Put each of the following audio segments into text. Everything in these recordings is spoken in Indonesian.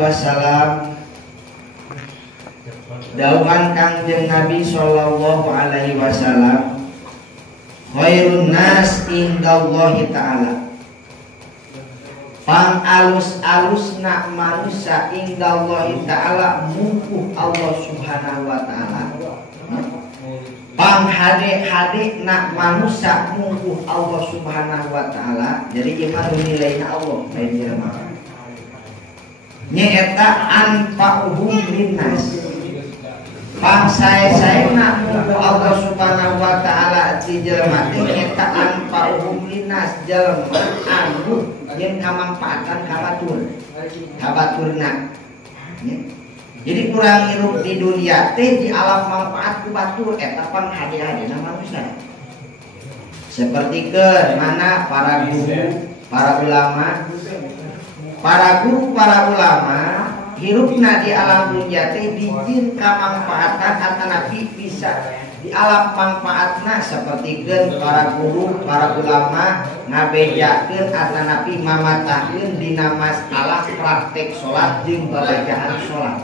Wassalam, dawuhan Kangjeng Nabi sallallahu alaihi wasallam, khairun nas indallahi ta'ala, pang alus-alusna manusia indallahi ta'ala mukuh Allah subhanahu wa ta'ala, pang hade-hade nak manusia mukuh Allah subhanahu wa ta'ala. Jadi iman nilainya Allah lain jelema nyata anfa'uhum linnas, pang saya mukuh Allah subhanahu wa ta'ala di jelema teh nyata anfa'uhum linnas, jelema anu yang kamanfaatan kabaturna. Jadi kurang hirup di dunia teh di alam manfaat ku batur eta pan hade-hadena manusia. Seperti ke mana para guru, para ulama, para ulama hirupna di alam dunia teh bijin kamanfaatan atanapi bisa di alam manfaatna, seperti ke para guru, para ulama ngabejakeun atanapi mamatakeun dina masalah praktek salat jeung babacaan salat.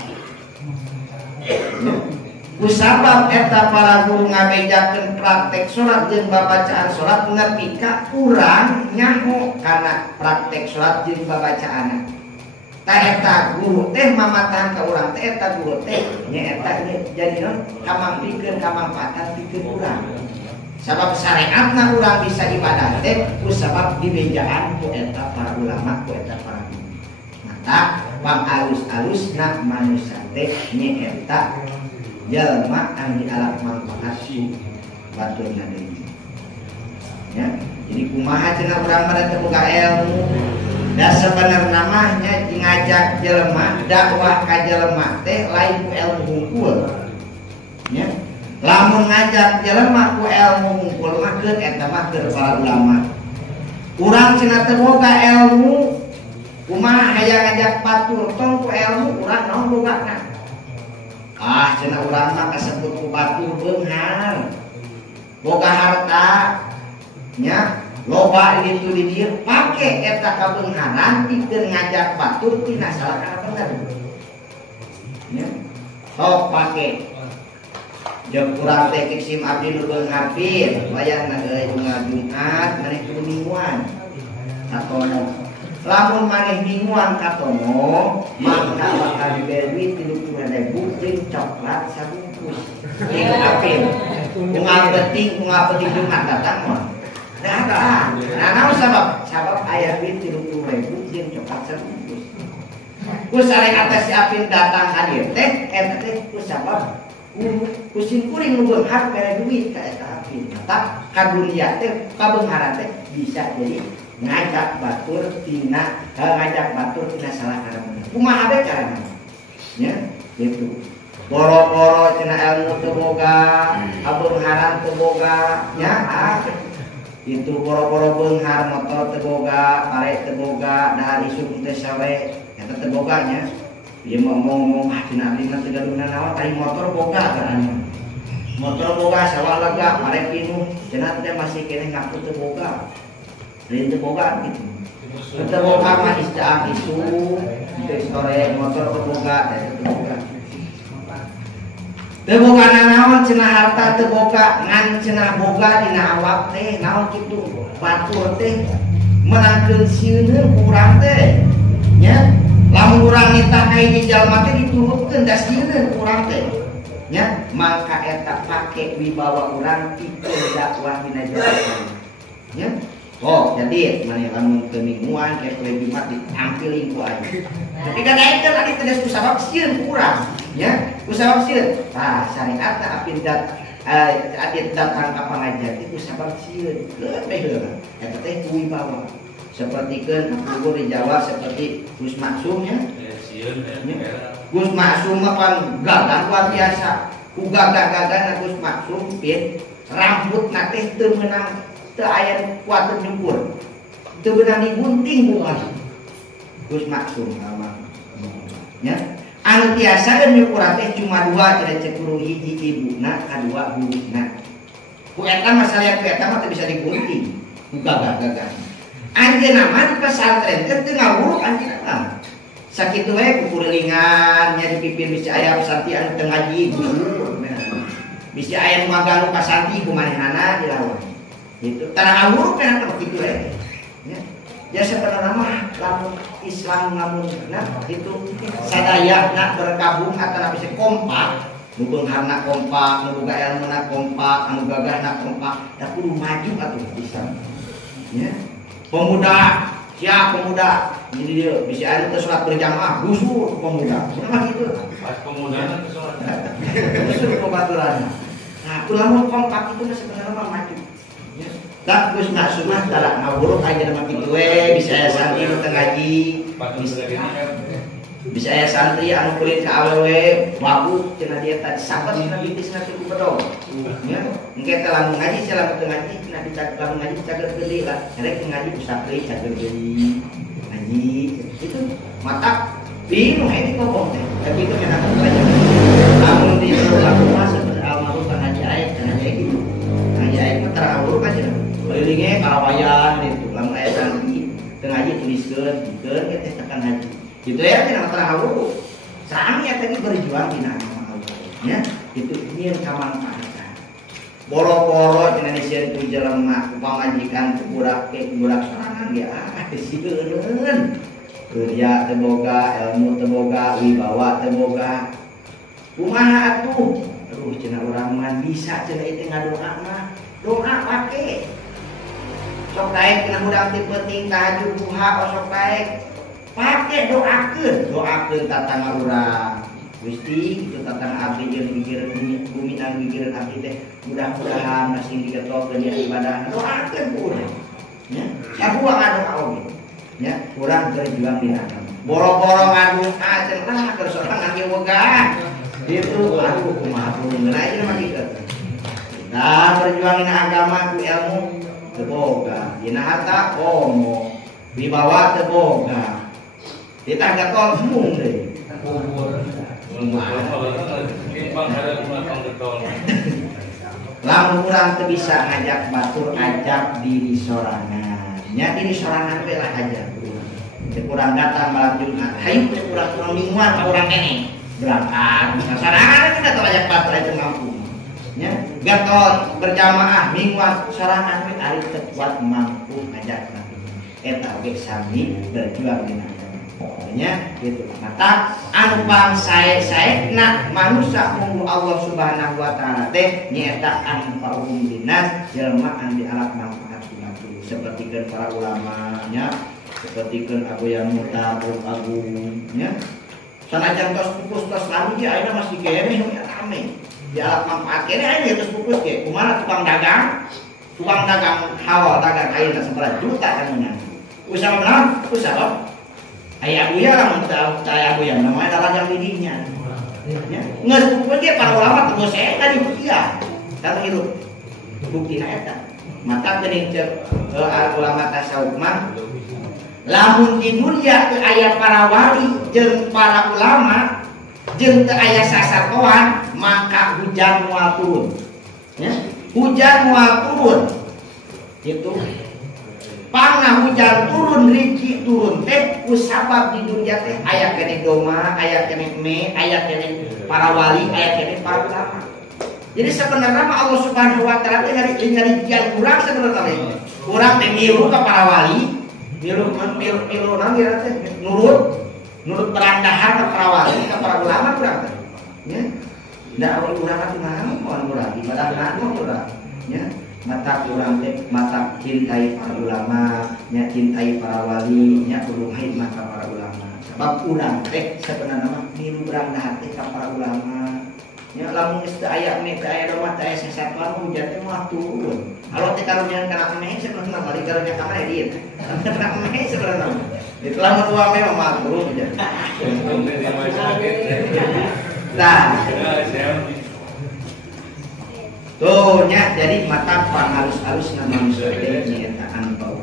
Kusabab eta para guru ngabejakeun praktek salat jeung babacaan salat nepi ka urang nyaho kana praktek salat jeung babacaanna. Ta eta guru teh mamatahan ka urang teh eta guru teh nyaeta jadi kamampikeun kamanfaatan pikeun urang. Sabab syariatna urang bisa ibadah teh kusabab dibejaan ku eta para ulama, ku eta para guru. Mata pang alus-alusna manusia teh nyaeta jalma anu di alam manfaat ku baturna deui. Ya, jadi kumaha cenah urang mah teu boga ilmu. Da sebenarnya namanya ngajak jelema dakwah ka jelema teh lain ku ilmu hungkul. Ya. Lamun ngajak jelema ku ilmu hungkul mah keun eta mah keur para ulama. Urang cenah teu boga ilmu, kumaha hayang ngajak batur tong ku ilmu urang naon bogana. Cenah urang mah kasebut ku batur beunghar. Boga harta nya loba itu di dieu pake eta kabeungharan pikeun ngajak batur tina salah kana bener. Ya. Sok pake. Jeung urang teh kiksim abdi nu beungharpin, wayahna euy bunga Jumat maneh kudu mingguan. Katono. Lamun maneh mingguan katono, mangga bakal diberi 30.000 jeung coklat sabungkus. Ieu apin. Bunga penting Jumat datang mah. Nah, naon sabab aya duit 30.000 jeung coklat sabungkus. Ku syariat si apin datang ka dieu teh eta teh ku sabab ku simkuring nu beunghar mere duit ka eta apin. Mata ka dunia teh kabeungharan teh bisa jadi ngajak batur tina salah kana bener. Kumaha bae carana? Ya, gitu. Boro-boro cenah ilmu teu boga, kabeungharan teu boga, nya itu boro-boro beunghar motor teu boga, pare teu boga, dahar isuk teh sawe eta teu boga nya. Ieu ngomong cenah abdi mah teu gaduna naon, ari motor boga kan. Motor boga sawa lega, pare pinuh, cenah teh masih keneh ngaku teu boga. Lain teu boga gitu. Teu boga mah istilah isu, teu sore motor teu boga, teu boga. Teu boga naon cenah harta teu boga, ngan cenah boga dina awak teh naon kitu. Batur teh menangkeun sieun urang teh. Nya, lamun urang nitah ka hiji jalma teh diturutkeun da sieun urang teh. Nya, mangka eta pake wibawa urang pikeun dakwah dina jalan. Nya. Oh, jadi maneh lamun teu mingguan kayak poe Jumat ditampilin ku aing. Tapi kan aing kan adi teh kusabab sieun urang, nya. Kusabab sieun. Tah syariatna apin adit datang ka pangajian teh kusabab sieun. Leuwih heula. Eta teh wibawa. Sapertikeun guru di Jawa seperti Gus Maksum nya. Sieun Gus Maksum mah pan gagah luar biasa. Ku gagah-gagahna Gus Maksum pin rambutna teh teu meunang teu aya kuat nyukur, teu beunang digunting bunga. Gus Maksum nama. Ya. anu tiasa dan nyukuran teh cuma dua tidak cekuru hiji ibuna kadua guruna ku eta masalah ku eta mah teu bisa digunting gagah anjeunna mah di pesantren teh teu ngawuruk anjeunna sakitu we kukurelingan nya dipipin bisi aya santi anu teu ngaji guru bisi aya nu maganggu ka santi kumanehanana dilawan gitu tara ngawuruk kana kitu we ya sebenarnya mah lamun Islam namun itu sadaya nak bergabung atau bisa kompak nubeung harna kompak nu boga ilmu na kompak anu gagah na kompak da kudu maju atuh Islam ya pemuda siap pemuda jadi dia bisa ada teh salat berjamaah gusur pemuda sama gitu pas pemudana teh salat gusur pembaturan nah lamun kompak itu sebenarnya mah maju ya tak geus nak sunah tara ngawuruk aja nama kitu we bisa aya santri nu teu ngaji bisa aya santri anu kulit ka awewe mabuk cenah dia tadi sabat cenah bintisna cukup bedog nya engke teh lamun ngaji cenah teu ngaji cenah lamun ngaji cager gede lah rek ngaji ustaz teh cager gede ngaji itu mata bingung ini ngomong teh tapi itu kena baca lamun di rumah sebenarnya almarhum ngaji ayat gitu ngaji ayat mah terawuruk aja kelilingnya karawayan itu lamun aya santri teu ngaji tuliskeun dikeun teh tekan ngaji gitu ya tidak terharu sami ya tadi berjuang di nama Allah ya itu nyeun kamanfaatan boro-boro di Indonesia itu jelema pamajikan budak sorangan ya disieun kerja teu boga ilmu teu boga wibawa teu boga kumaha atuh cenah urang mah bisa cenah itu ngadoa mah doa pake sok daek cenah budak teu penting tahajud duha sok daek pakai doakeun tatangga urang Gusti itu tatangga abdi jeung pikiran bumi dan pikiran abdi teh mudah-mudahan masih digetokeun ya ibadah doakeun ku urang nya sabua ngadoa oge nya urang berjuang di agama boro-boro ngadoa cenah terus orang ngage wegah itu aduh kumaha ngeuna ieu mah kitu nah berjuang di agama ku ilmu teu boga dina harta komo wibawa teu boga kita agak tol semua deh. Lamun urang teu bisa ngajak batur ajak diri sorangan. Nya diri sorangan we lah aja. Teu urang datang malam Jumat. Hayu teu urang mingguan ka urang kene. Berangkat sorangan kita teu ajak batur aja mampu. Nya gatot berjamaah mingguan sorangan we ari teu kuat mampu ngajak nabi. Eta oge sami berjuang dina pokoknya gitu mata anu bangsa saya nak manusia munggu Allah subhanahu wa ta'ala teh nyata anu parum dinas jelma anu dialat manfaat dimatu seperti kan para ulamanya seperti kan aku yang mutabur agungnya sanajan tos pupus tos lalu dia akhirnya masih kene ya rame dialat manfaat kene akhirnya tos pupus ke kumana tukang dagang hawa dagang akhirnya seberapa juta kan menang usaha benar usaha ayah abuya lah menurut saya abuya namanya adalah yang didinya nggak sebutnya para ulama terus saya tadi buktian kalau itu bukti eta mata kening ulama tasawuf mah lamun di dunia teu aya para wali jeung para ulama jeung teu aya sasatoan maka hujan moal turun ya hujan moal turun itu pangna hujan turun riji turun teh kusabab di dunia teh aya kene doma aya kene me aya kene para wali aya kene para ulama jadi sebenarnya Allah subhanahu wa ta'ala teh nyari jian urang sebenarnya urang teh milu ka para wali milu nang teh nurut perandahar ka para wali ka para ulama urang teh nya da urang atuh naon urang ibadah naon urang nya mata urang teh mata cintai para ulama nya cintai para wali nya kudu khidmat ka para ulama sebab urang teh sebenarnya mah milu urang dahar teh ka para ulama nya lamun geus teu aya me teu aya domat teu aya sesatuan hujan teh moal turun kalau teh karunya kana me sebenarnya balik karunya ka mana dieu kana me sebenarnya itu lamun dua me moal turun hujan nah tuh nya jadi mata halus-halus nama manusia ini eta anbau.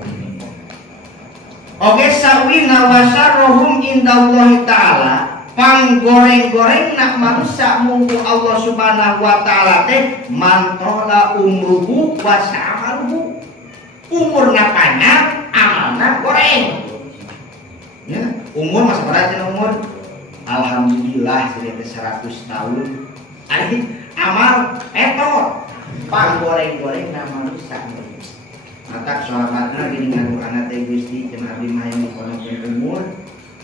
Oke sawina wa syarruhum indallahi ta'ala panggoreng-goreng nak manusia munggu Allah subhanahu wa ta'ala teh mantola umruhu wa sa'amaluhu, umurna panjang amalna goreng ya. Umur masa berapa umur? Alhamdulillah sudah 100 tahun. Amal etor panggoreng-goreng nak manusia. Maka sahabatna gini ngaku anak teh Gusti cenah abdi mah yang kono umur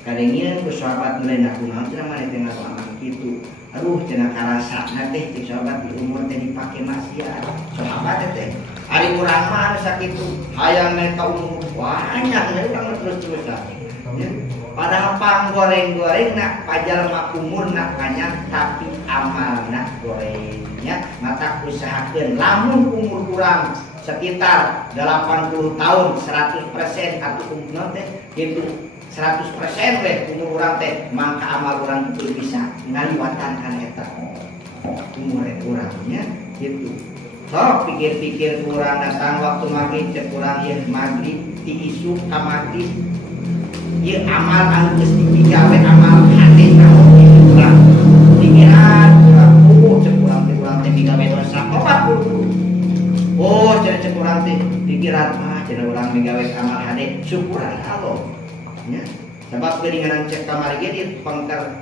kadengieun ku sahabat mulai nakunaon cenah mane teh ngaku anak kitu. Aduh cenah karasana teh cek sahabat di umur teh dipake maksiat. Sahabat teh ari urang mah anu sakitu hayang meta umur banyak urang terus-terus ya. Padahal panggoreng-goreng nak pajalma umur nak banyak tapi amal nak gorengnya mata usahakeun lamun umur kurang sekitar 80 tahun 100% atau umur teh gitu 100% weh umur urang teh maka amal urang itu bisa ngaliwatan kana eta umur urangnya gitu. So pikir-pikir kurang datang waktu maghrib cek kurang ieu maghrib ti isu ka maghrib ieu amal anu geus digawe amal hadis naon kurang pikiran kurang cek kurang teh urang teh digawe dosa obat oh cek kurang teh pikiran cenah urang migawe amal hadis syukuran Allah nya sebab geuningan cek kamari ge di pangker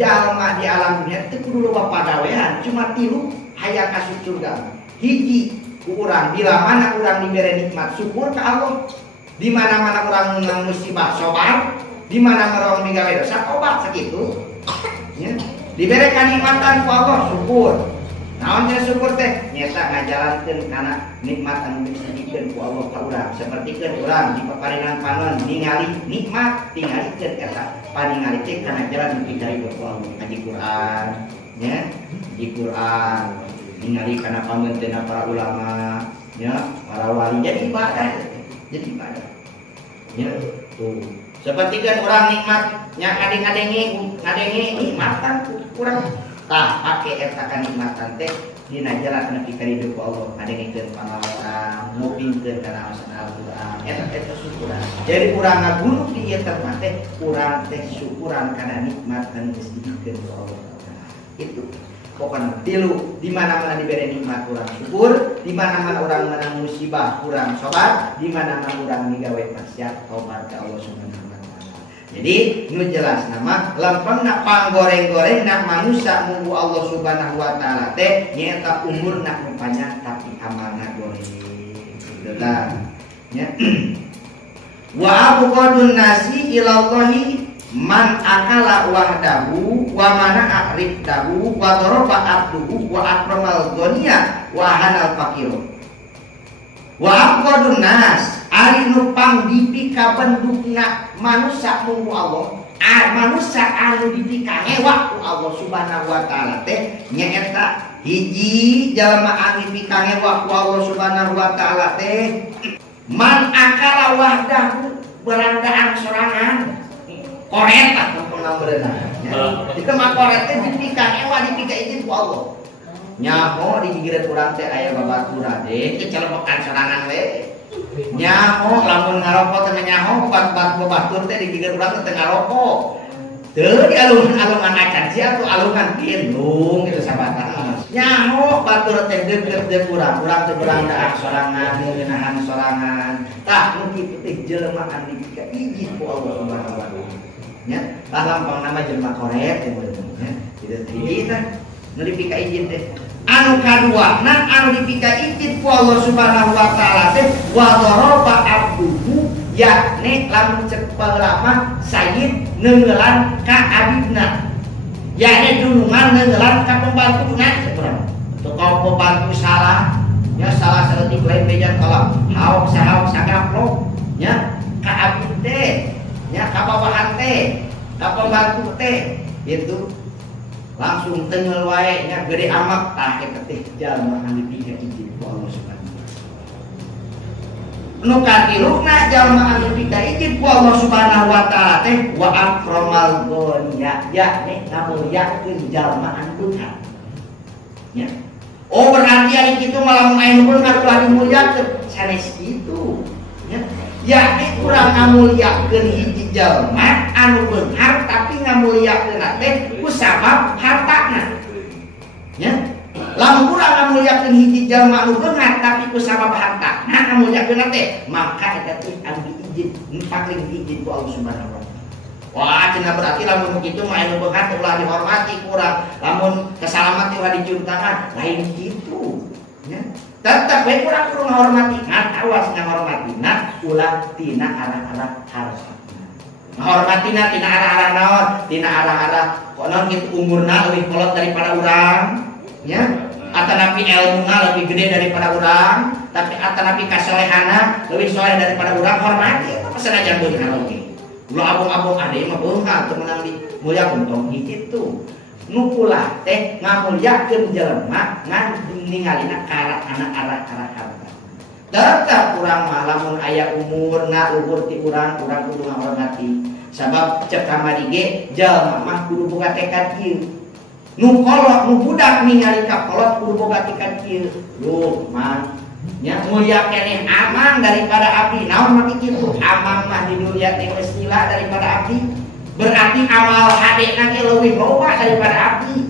jalma di alam dunia teu kudu loba padawean cuma tilu hayang asup surga. Hiji urang bila mana urang diberi nikmat syukur ke Allah, di mana-mana urang menang musibah sobar, di mana orang migawe dosa obat sakitu ya. Diberi kanikmatan ku Allah syukur. Naon cenah syukur teh nyata ngajalankeun kana nikmat anu disadiikeun ku Allah ka urang. Sapertikeun urang dipaparingan panon ningali nikmat tingalikeun eta paningali teh kana jalan pidai ku Allah ngaji Quran ya, di Quran ningali kana pamenteuna para ulama ya, para wali jadi ibadah ya tuh. Sapertikeun urang nikmat nya ngadenge nikmatan kurang tah pake eta kanikmatan teh dina jalan nepi ka ridho Allah ngadengkeun pamawasan ngupingkeun kana Al-Qur'an eta syukuran. Jadi urang ngagunu di ieu tempat teh urang teh syukuran kana nikmat anu geus dibikeun ku Allah. Itu pokoknya tilu di mana-mana diberi nikmat kurang syukur, di mana-mana orang menang musibah kurang sabar, di mana-mana orang migawe maksiat taubat ke Allah Subhanahu wa taala. Jadi nu jelas nama lempeng nak panggoreng-goreng nak manusia munggu Allah Subhanahu wa taala teh nyaeta umur nak panjang tapi amanah goreng. Itulah ya. Wa abqadun nasi ilallahi man akala wahdahu wa mana akribdahu wa doroba abduhu wa akramal dunia wa hanal fakiru wa abqadun nas ari nu pangdipika bentukna manusia munggu Allah manusia anu dipika hewa ku Allah subhanahu wa ta'ala teh nyaeta hiji jalma anu dipika hewa ku Allah subhanahu wa ta'ala teh man akala wahdahu berandaan sorangan koret atau pengambereunana. Jika mah koret teh dipika ewa dipika izin ku Allah. Nyaho di gigireun urang teh aya babaturan teh kecelepokan sorangan we. Nyaho lamun ngarokok teh nyaho bat babatur teh di gigireun urang teh ngarokok. Teu di alungan acan sia atuh alungan tindung kitu sabatan. Nyaho batur teh deukeut urang teh urang daang sorangan ngeunahan sorangan. Tah nu kitu teh jelema anu dipika izin ku Allah Subhanahu wa taala. Ya, lampang nama jelma koret ya tidak kita ngelipika izin teh anu kadua nah anu dipika izin ku Allah Subhanahu wa taala teh wa doroba abduhu yakni lamun cek lama sayyid neunggelan ka abidna yakni dunungan neunggelan ka pembantuna seberang teu kau pembantu salah ya salah saeutik lain bejan kalau haok sagaplok ya ka abid teh nya kabawahan teh ka pembantu teh itu langsung tengel wae nya gede amak tah eta teh jalma anu dipika izin ku Allah Subhanahu wa taala. Nu katiluna jalma anu dipika izin ku Allah Subhanahu wa taala teh wa akramal dunya yakni ngamulyakeun jalma anu duka. Ya. Oh berarti ari kitu malamun aya nu beungar ulah dimulyakeun sanes kitu. Ya. yakni kurang ngamuliakeun hiji jalma anu beunghar tapi ngamuliakeun teh ku sabab hartana. Ya. Lamun kurang ngamuliakeun hiji jalma anu beunghar tapi ku sabab hartana ngamuliakeun teh, maka eta teh anu diizin, paling diizin ku Allah Subhanahu wa taala. Wah, cenah berarti lamun begitu mah anu beunghar teh ulah dihormati kurang, lamun kesalamat ulah dicium tangan, lain kitu. Ya. Tetap baik kurang kudu ngahormati, ngan awas ngahormatina ulah tina arah-arah harta. Ngahormatina tina arah-arah naon? Tina arah-arah konon kitu umurna leuwih kolot daripada urang, nya. Atanapi ilmuna lebih gede daripada urang, tapi atanapi kasolehana leuwih soleh daripada urang, hormati eta senajan beunghar oge. Ulah abong-abong ade mah beunghar teu meunang dimuliakeun tong kitu. Nukulah teh ngamulyakeun jelema ngan ningalina ka arah-arah harta. Tetep urang mah lamun aya umurna luhur ti urang kudu ngahormati. Sabab cek kamari ge jelema mah kudu boga tekad kieu. Nu kolot nu budak ningali ka kolot kudu boga tekad kieu. Duh, man nya mulia keneh amang daripada abdi. Naon maki kitu? Amang mah di dunia teh geus nila daripada abdi. Berarti amal hade nanti lebih loba daripada abdi.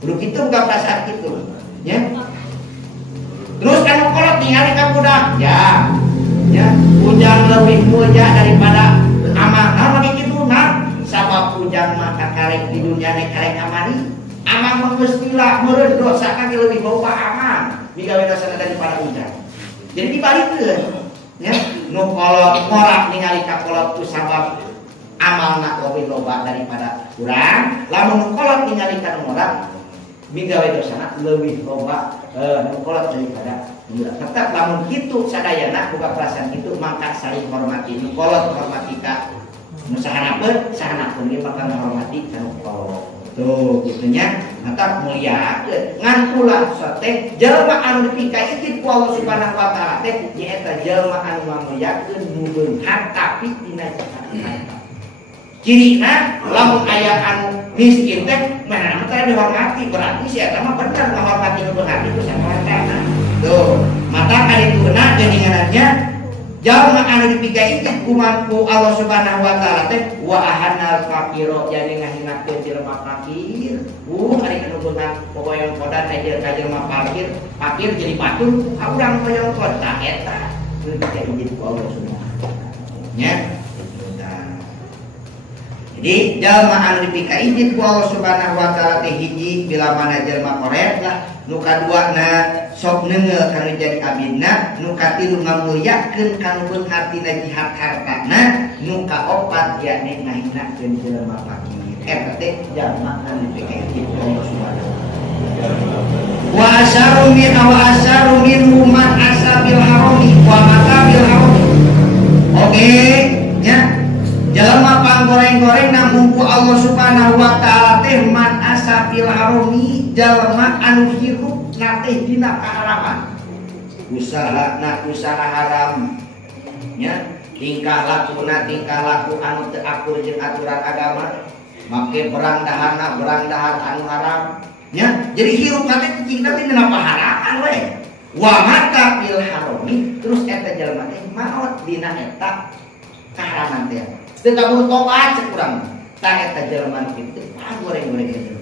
Lu gitu bukan perasaan gitu, ya. Terus kan kolot ningali ka budak, ya, ujang lebih mulia daripada amal. Nah, lagi gitu, nah, sabab ujang maka karek di dunia nek karek kamari, amal mengestila meureun dosa kan lebih loba amal, migawe dosa daripada ujang. Jadi dibalikeun, ya. Nu kolot morak ningali ka kolot ku sabab amalna lebih loba daripada urang, lamun kolot ningali kana urang migawe dosana leuwih loba kolot daripada urang. Tetep lamun kitu sadayana boga perasaan kitu mangka saling hormati. Nu kolot hormati ka nu sahanapeun, sahanapeun ge bakal ngahormati ka nu kolot. Tuh kitunya mata muliakeun. Ngan kula teh jelema anu dipikaitkeun ku Allah Subhanahu wa taala teh nyaeta jelema anu ngamuliakeun nu beunghar tapi dina harta. Cirina lamun aya anu miskin teh mana teh dihormati, berarti si eta mah bener ngahormati nu beunghar itu sama hartana. Tuh, mata kadituna geuningannya jalma anu dipikaitkeun ku Allah Subhanahu wa taala teh wa ahanal faqiro jadi ngahinakeun jelema fakir. Ari anu beunghar pokoe kodan aja ka jelema fakir jadi batur ka urang poe kota eta. Itu dipikaitkeun ku Allah Subhanahu wa taala. Nya jadi jalma anu dipikaitkeun ku Allah Subhanahu wa taala teh hiji bila mana jalma korek lah, nu kaduana sok neungeul kana jadi abidna, nu katilu ngamulyakeun kanu beunghar tina jihad hartana, nu kaopat yakni ngahinakeun jalma fakir. Eta teh jalma anu dipikaitkeun ku Allah Subhanahu wa taala. Wa asaru min man asabil harami wa matabil harami. Oke, nya jalma panggoreng-goreng namung ku Allah Subhanahu wa taala teh man asabil harami, jalma anu hirup nateh dina kaharaman. Usaha haram. Nya tingkah laku anu teu akur jeung aturan agama. Make berang dahar anu haram. Nya jadi hirup nateh cicing teh dina paharaman we. Wa mata bil harami, terus eta jalma teh maot dina eta kaharaman teh. Teu kabur tobat cek urang. Tah eta jelema nu kitu goreng-goreng eta.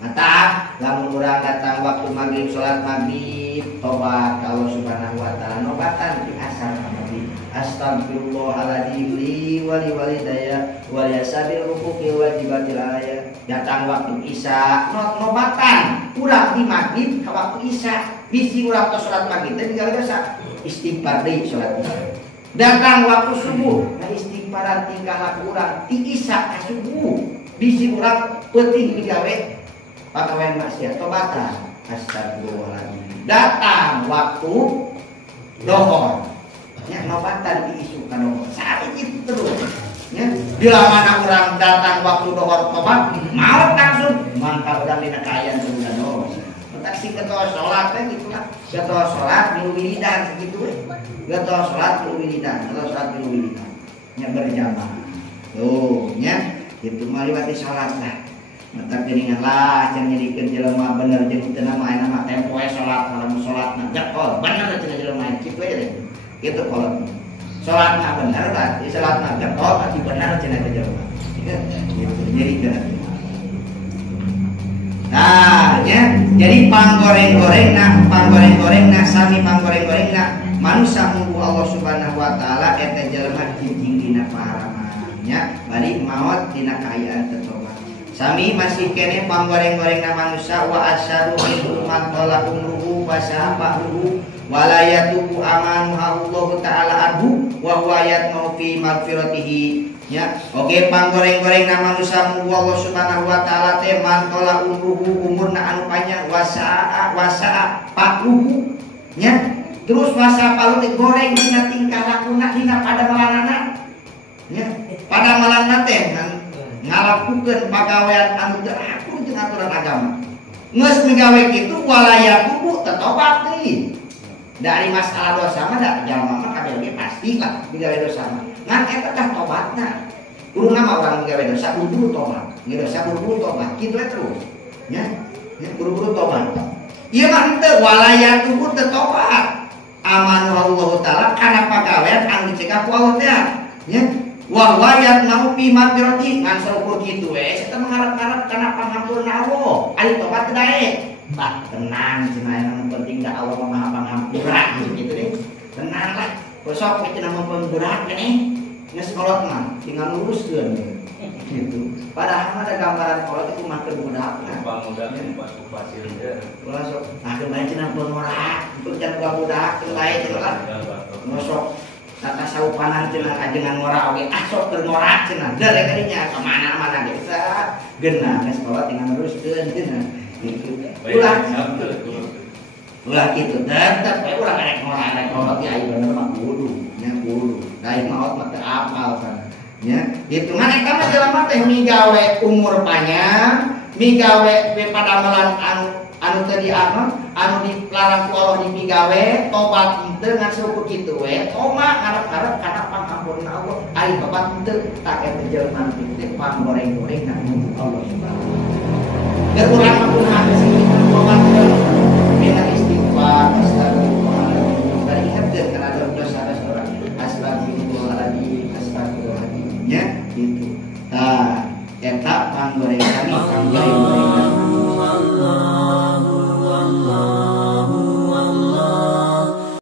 Mata lamun urang datang waktu maghrib salat maghrib tobat ka Allah Subhanahu wa taala nobatan di asal maghrib. Astagfirullahaladzim li wa li walidayya wa yasabil huquqi wajibatil alaya. Datang waktu isya nobatan urang di maghrib ka waktu isya. Bisi urang tos salat maghrib teh digawe dosa. Istighfar deui salat isya. Datang waktu subuh, nah istighfaran tingkah laku urang ti isya ka subuh, bisi urang penting digawe pagawean maksiat tobatan. Astagfirullahaladzim. Datang waktu dohor, nya nobatan di isu ka dohor. Saat itu terus, nya bila mana urang datang waktu dohor tobat, maot langsung mangka urang dina kaayaan sebulan dohor. Tak si ketua sholat teh gitulah, ketua sholat milu wiridan segitu we. Ketua sholat milu wiridan, nya berjamaah. Tuh, nya kitu mah liwati sholat lah. Mata geuningan lah can nyadikeun jelema bener jeung teu nama aya nama tempo we sholat, malam sholat na jekol bener cenah jelema kitu we deh. Kitu kolot. Salatna bener berarti salatna getol berarti bener cenah teh jelema. Gitu. Jadi bener. Nah, ya, jadi panggoreng-gorengna sami panggoreng-gorengna manusia munggu Allah Subhanahu wa taala eta jelema jinjing dina paharamannya bari maot dina kaayaan tetobat. Sami masih kene panggoreng-gorengna manusia wa asyadu min man tala umruhu wa sahabahu wala yatubu amanu Allah taala anhu wa huwa yatmu fi magfiratihi. Ya, oke panggoreng-goreng nama manusia munggu Allah Subhanahu wa taala teh mantola umruhu umurna anu panjang wasaa pakruhu nya terus wasa palu digoreng dina tingkah lakuna dina pada malanana nya pada malanana teh ngalakukeun pagawean anu teu akur jeung aturan agama geus migawe kitu walaya tubuh tetobat deui dari masalah dosa mah da jalma mah kabeh pasti lah migawe dosa mah ngan eta tah tobatna kudu nama orang migawe dosa buru-buru tobat migawe dosa buru-buru tobat kitu terus nya buru-buru tobat ieu mah henteu walaya tubuh teu tobat amanu Allah taala kana pagawean anu dicegah ku Allah teh nya wa wayat mau pi magfirati ngan saukur kitu we eta mengharap-harap kana pangampunan Allah ari tobat teu dae bah tenang cenah yang penting da Allah Maha Pangampura gitu deh tenang lah besok we cenah mempenggerak keneh geus kolot mah tinggal luruskeun gitu padahal ada gambaran kolot itu mah keur budakna pangudangna pas pasir teh ulah sok nah kemarin cenah pengorak untuk jangan budak teu lae cenah mosok tata saupanan cenah ajengan ngora oge sok keur ngorak cenah deurek kadinya ka mana-mana desa geuna geus kolot tinggal luruskeun cenah gitu ulah gitu tetep we ulah karek ngorek ya ayo bener mah kudu nya kudu daek maot mah teu apal kan nya gitu ngan eta mah jelema teh migawe umur panjang migawe padamalan anu teu diarep anu dilarang ku Allah dipigawe tobat henteu ngan suku kitu we toma ngarep-ngarep kana pangampunan Allah ari tobat henteu tak eta jelema teh panggoreng-goreng nang Allah subhanahu biar urang mah sih tobat bina istighfar astagfirullahaladzim bari ingetkeun kana dosa-dosa astagfirullahaladzim nya gitu tah eta panggoreng kami panggoreng